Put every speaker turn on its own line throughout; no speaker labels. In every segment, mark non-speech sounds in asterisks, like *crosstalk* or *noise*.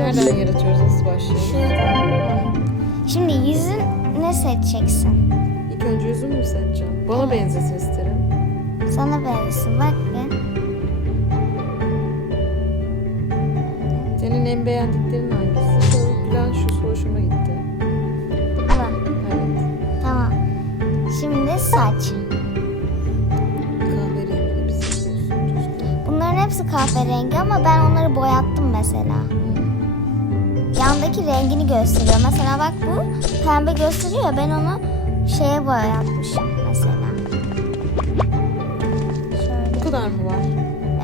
Nereden yaratıyoruz? Nasıl başlıyoruz?
Şimdi yüzün ne seçeceksin?
İlk önce yüzümü mü seçeceğim? Bana benzesin isterim.
Sana benzesin. Bak bir.
Senin en beğendiklerin hangisi? Şu gülen şu hoşuma gitti.
Bu.
Evet.
Tamam. Şimdi saç.
Kahverengi bir.
Bunların hepsi kahverengi ama ben onları boyattım mesela. Yandaki rengini gösteriyor. Mesela bak bu pembe gösteriyor ben onu şeye boyatmışım mesela. Şöyle.
Bu kadar mı var?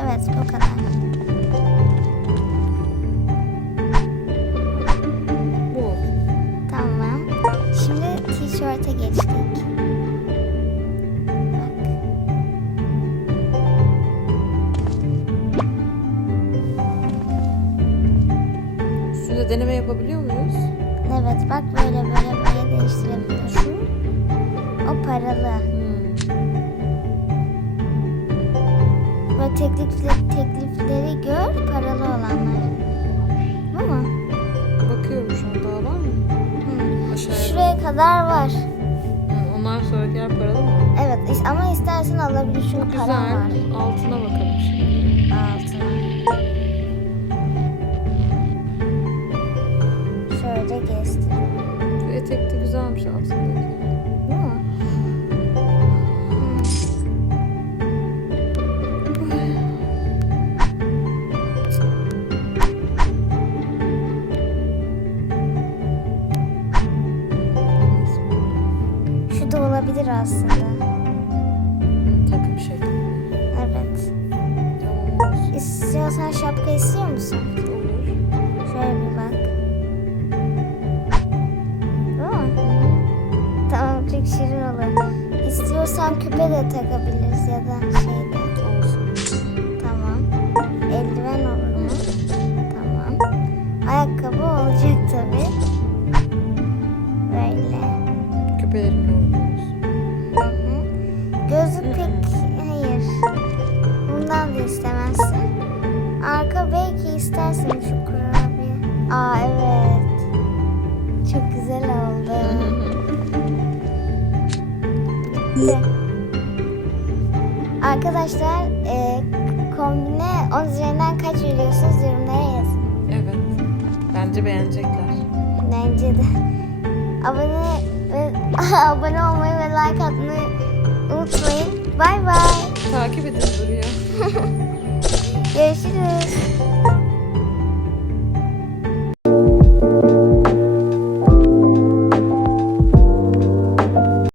Evet bu kadar.
Bu.
Tamam. Şimdi tişörte geçtik.
Deneme yapabiliyor muyuz?
Evet bak böyle böyle böyle değiştirebiliyorsun. O paralı.
Hmm.
Ve teklifleri, teklifleri gör paralı olanlar. Bu mu?
Bakıyorum şu an daha var mı? Aşağıya.
Şuraya kadar var.
Hı, onlar sonrakiler paralı mı?
Evet ama istersen alabilir çünkü
Güzel.
para var.
Altına bakalım güzelmiş altındaki.
Değil mi? Şu da olabilir aslında.
Takım şekli.
Evet. İstiyorsan şapka istiyor musun? Şirin olur. İstiyorsan küpe de takabiliriz ya da şeyde.
Olsun.
Tamam. Eldiven olur mu? Tamam. Ayakkabı olacak tabi. Böyle.
Küpelerimle oynuyoruz.
Gözlük pek hayır. Bundan da istemezsin. Arka belki istersin şu kurabiye. Aa evet. Bitti. Arkadaşlar e, kombine 10 üzerinden kaç veriyorsunuz yorumlara yazın.
evet. Bence beğenecekler.
Bence de. Abone ve *laughs* abone olmayı ve like atmayı unutmayın. Bay bay.
Takip edin duruyor. *laughs*
Görüşürüz.